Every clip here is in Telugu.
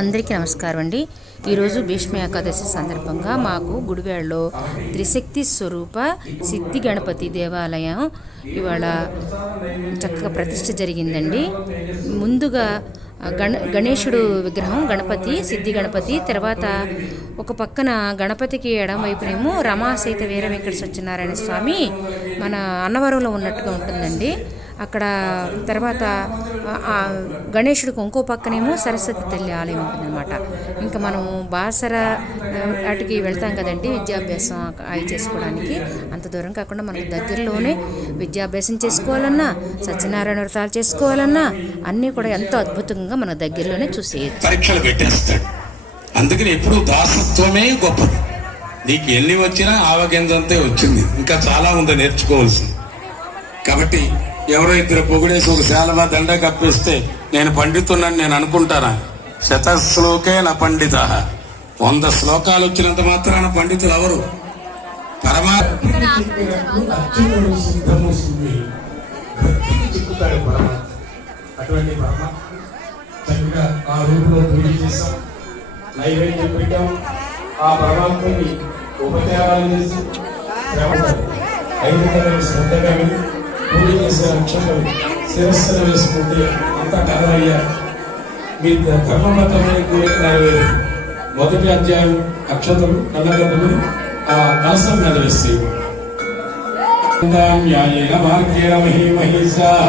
అందరికీ నమస్కారం అండి. ఈరోజు భీష్మ ఏకాదశి సందర్భంగా మాకు గుడివాడలో త్రిశక్తి స్వరూప సిద్ధి గణపతి దేవాలయం ఇవాళ చక్కగా ప్రతిష్ఠ జరిగిందండి. ముందుగా గణ గణేశుడు విగ్రహం గణపతి సిద్ధి గణపతి తర్వాత ఒక పక్కన గణపతికి ఎడం వైపునేమో రమా వీర వెంకట సత్యనారాయణ స్వామి మన అన్నవరంలో ఉన్నట్టుగా ఉంటుందండి. అక్కడ తర్వాత ఆ- గణేశుడికి ఇంకో పక్కనేమో సరస్వతి తల్లి ఆలయం ఉంటుందన్నమాట. ఇంకా మనం బాసర అటుకి వెళ్తాం కదండి విద్యాభ్యాసం అవి చేసుకోవడానికి. అంత దూరం కాకుండా మనకు దగ్గరలోనే విద్యాభ్యాసం చేసుకోవాలన్నా సత్యనారాయణ వ్రతాలు చేసుకోవాలన్నా అన్నీ కూడా ఎంతో అద్భుతంగా మన దగ్గరలోనే చూసేయచ్చు. పరీక్షలు పెట్టేస్తాడు. అందుకని ఎప్పుడు దాసత్వమే గొప్పది. నీకు ఎన్ని వచ్చినా ఆవగింజంతే వచ్చింది. ఇంకా చాలా ఉంది నేర్చుకోవాల్సింది కాబట్టి ఎవరో ఇద్దరు పొగిడేసి ఒక శాలవా దండ కప్పిస్తే నేను పండితున్నాను నేను అనుకుంటానా? శతశ్లోకే నా పండిత. వంద శ్లోకాలు వచ్చినంత మాత్రాన పండితులు ఎవరు? పరమా పరమాత్మ. అటువంటి చక్కగా ఆ రూపంలో పూజ చేశాం. నైవేద్యం పెట్టాం. ఆ పరమాత్మని ఉపచారాలు చేసి శ్రద్ధగా విని పూజ అక్షరం శిరస్సున వేసుకుంటే అంతా కథలయ్యా మీ ధర్మబద్ధమైన కోరిక నెరవేరు మొదటి అధ్యాయం అక్షతలు కళ్ళగడ్డలు ఆ కలసం మీద న్యాయేన మార్గేణ మహీ మహిషాः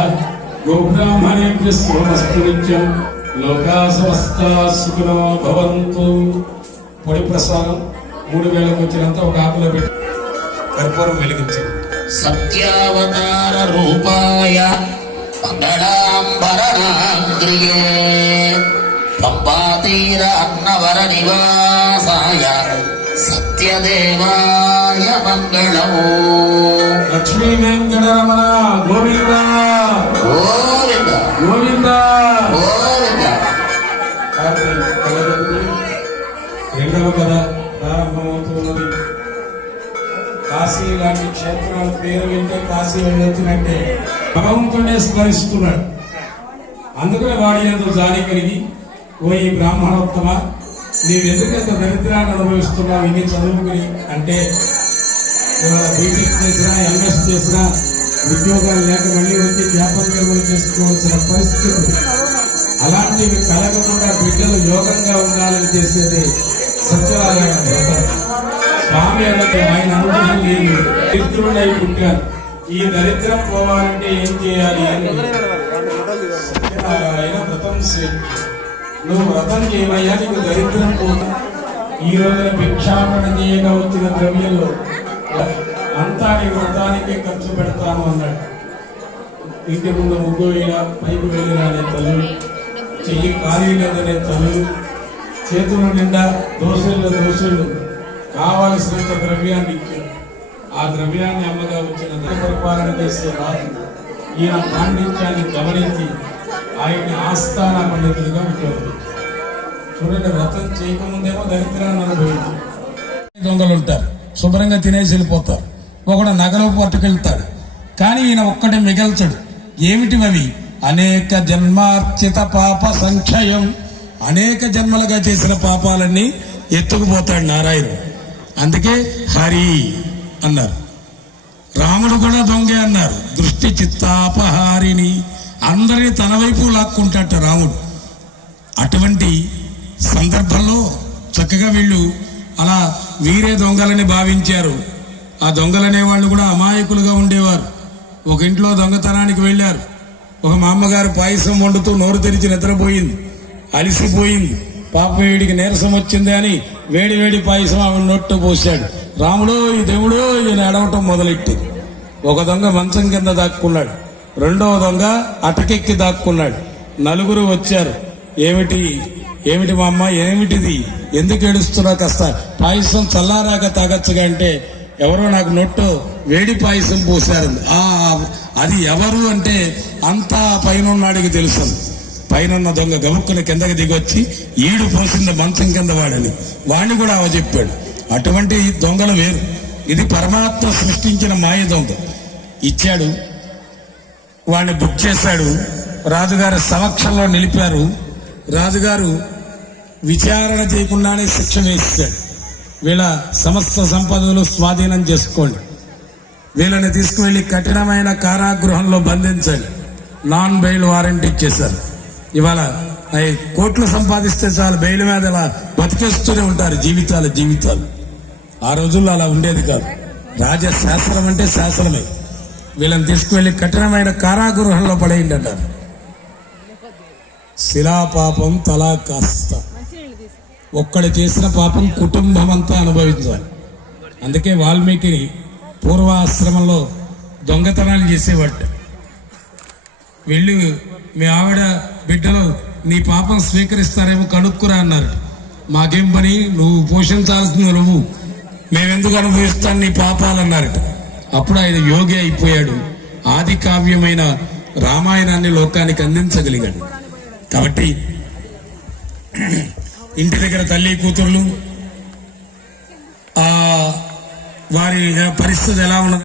గోబ్రాహ్మణేభ్య సోమస్తు నిత్యం లోకా సమస్త సుఖినో భవంతు పొడి ప్రసాదం మూడు వేలకు వచ్చినంత ఒక ఆకులో పెట్టి కర్పూరం వెలిగించింది. సత్యావతార రూపాయ మంగళాంబరణాగ్రియే పంపాతీర అన్నవర నివాసాయ సత్యదేవాయ మంగళం లక్ష్మీ వెంకటరమణ గోవింద గోవింద గోవింద గోవింద రెండవ కథ ప్రారంభమవుతున్నది. కాశీ లాంటి క్షేత్రాల పేరు వింటే కాశీ వెళ్ళొచ్చినట్టే భగవంతుడే స్మరిస్తున్నాడు. అందుకనే వాడి ఎంతో జాలి కలిగి ఓ ఈ బ్రాహ్మణోత్తమ నీవెందుకు ఎంత దరిద్రాన్ని అనుభవిస్తున్నావు ఇన్ని చదువుకుని అంటే ఇవాళ బీటెక్ చేసినా ఎంఎస్ చేసినా ఉద్యోగాలు లేక మళ్ళీ వచ్చి వ్యాపార నిర్వహణ చేసుకోవాల్సిన పరిస్థితి అలాంటివి కలగకుండా బిడ్డలు యోగంగా ఉండాలని చేసేది సత్యనారాయణ వ్రతం స్వామి అంటే ఆయన అనుగ్రహం లేదు దరిద్రుడై పుట్టారు ఈ దరిద్రం పోవాలంటే ఏం చేయాలి అని. సత్యనారాయణ వ్రతం నువ్వు వ్రతం చేయమయ్యా నీకు దరిద్రం పోతా ఈ రోజున భిక్షాపణ చేయగా వచ్చిన ద్రవ్యంలో అంతా నీ వ్రతానికే ఖర్చు పెడతాను అన్నాడు. ఇంటి ముందు ముగ్గు ఇలా పైకి వెళ్ళి రాని తల్లు. చెయ్యి ఖాళీ లేదనే తల్లు. చేతులు నిండా దోషులు దోశలు. కావలసినంత ద్రవ్యాన్ని ఇచ్చారు ఆ ద్రవ్యాన్ని అమ్మగా వచ్చిన పరిపాలన చేసే రాజు ఈయన పాండిత్యాన్ని గమనించి ఆయన్ని ఆస్థాన పండితులుగా ఉంటారు. చూడండి వ్రతం చేయకముందేమో దరిద్రాన్ని అనుభవించారు. దొంగలు ఉంటారు. శుభ్రంగా తినేసి వెళ్ళిపోతారు. ఒకడు నగలు పట్టుకెళ్తాడు. కానీ ఈయన ఒక్కటే మిగల్చడు. ఏమిటివవి అనేక జన్మార్చిత పాప సంక్షయం అనేక జన్మలుగా చేసిన పాపాలన్నీ ఎత్తుకుపోతాడు నారాయణ అందుకే హరి అన్నారు. రాముడు కూడా దొంగే అన్నారు. దృష్టి చిత్తాపహారిని అందరినీ తన వైపు లాక్కుంటాట రాముడు. అటువంటి సందర్భంలో చక్కగా వీళ్ళు అలా వీరే దొంగలని భావించారు. ఆ దొంగలనే వాళ్ళు కూడా అమాయకులుగా ఉండేవారు. ఒక ఇంట్లో దొంగతనానికి వెళ్ళారు. ఒక మా అమ్మగారు పాయసం వండుతూ నోరు తెరిచి నిద్రపోయింది. అలిసిపోయింది. పాప వీడికి నీరసం వచ్చింది అని వేడి వేడి పాయసం ఆమె నొట్టు పోశాడు. రాముడు ఈ దేవుడు ఈయన అడవటం మొదలెట్టింది ఒక దొంగ మంచం కింద దాక్కున్నాడు. రెండవ దొంగ అటకెక్కి దాక్కున్నాడు. నలుగురు వచ్చారు. ఏమిటి? ఏమిటి మా అమ్మ? ఏమిటిది? ఎందుకు ఏడుస్తున్నా కాస్త పాయసం చల్లారాక తాగొచ్చుగా అంటే ఎవరో నాకు నొట్టు వేడి పాయసం పోసారు ఆ అది ఎవరు అంటే అంతా పైన ఉన్నాడికి తెలుసు. పైన దొంగ గముక్కుని కిందకి దిగొచ్చి ఈడు పోసింది మంచం కింద వాడని. వాడిని కూడా అవ చెప్పాడు. అటువంటి దొంగలు వేరు. ఇది పరమాత్మ సృష్టించిన మాయ దొంగ. ఇచ్చాడు. వాడిని బుక్ చేశాడు. రాజుగారి సమక్షంలో నిలిపారు. రాజుగారు విచారణ చేయకుండానే శిక్ష వేశాడు. వీళ్ళ సమస్త సంపదలు స్వాధీనం చేసుకోండి. వీళ్ళని తీసుకువెళ్ళి కఠినమైన కారాగృహంలో బంధించాలి నాన్ బెయిల్ వారెంట్ ఇచ్చేశారు. ఇవాళ అవి కోట్లు సంపాదిస్తే చాలు బెయిల్ మీద ఇలా బతికేస్తూనే ఉంటారు జీవితాలు జీవితాలు. ఆ రోజుల్లో అలా ఉండేది కాదు. రాజ శాస్త్రం అంటే శాస్త్రమే వీళ్ళని తీసుకువెళ్ళి కఠినమైన కారాగృహంలో పడేయండి అంటారు శిలాపాపం తలా కాస్త. ఒక్కడు చేసిన పాపం కుటుంబం అంతా అనుభవించాలి. అందుకే వాల్మీకి పూర్వాశ్రమంలో దొంగతనాలు చేసేవాడు వెళ్ళి మీ ఆవిడ బిడ్డలు నీ పాపం స్వీకరిస్తారేమో కనుక్కురా అన్నారు. మాకేం పని? నువ్వు పోషించాల్సింది నువ్వు. మేమెందుకు అనుభవిస్తాను నీ పాపాలు అప్పుడు ఆయన యోగి అయిపోయాడు. ఆది కావ్యమైన రామాయణాన్ని లోకానికి అందించగలిగాడు. కాబట్టి ఇంటి దగ్గర తల్లి కూతుర్లు ఆ వారి పరిస్థితి ఎలా ఉన్నది?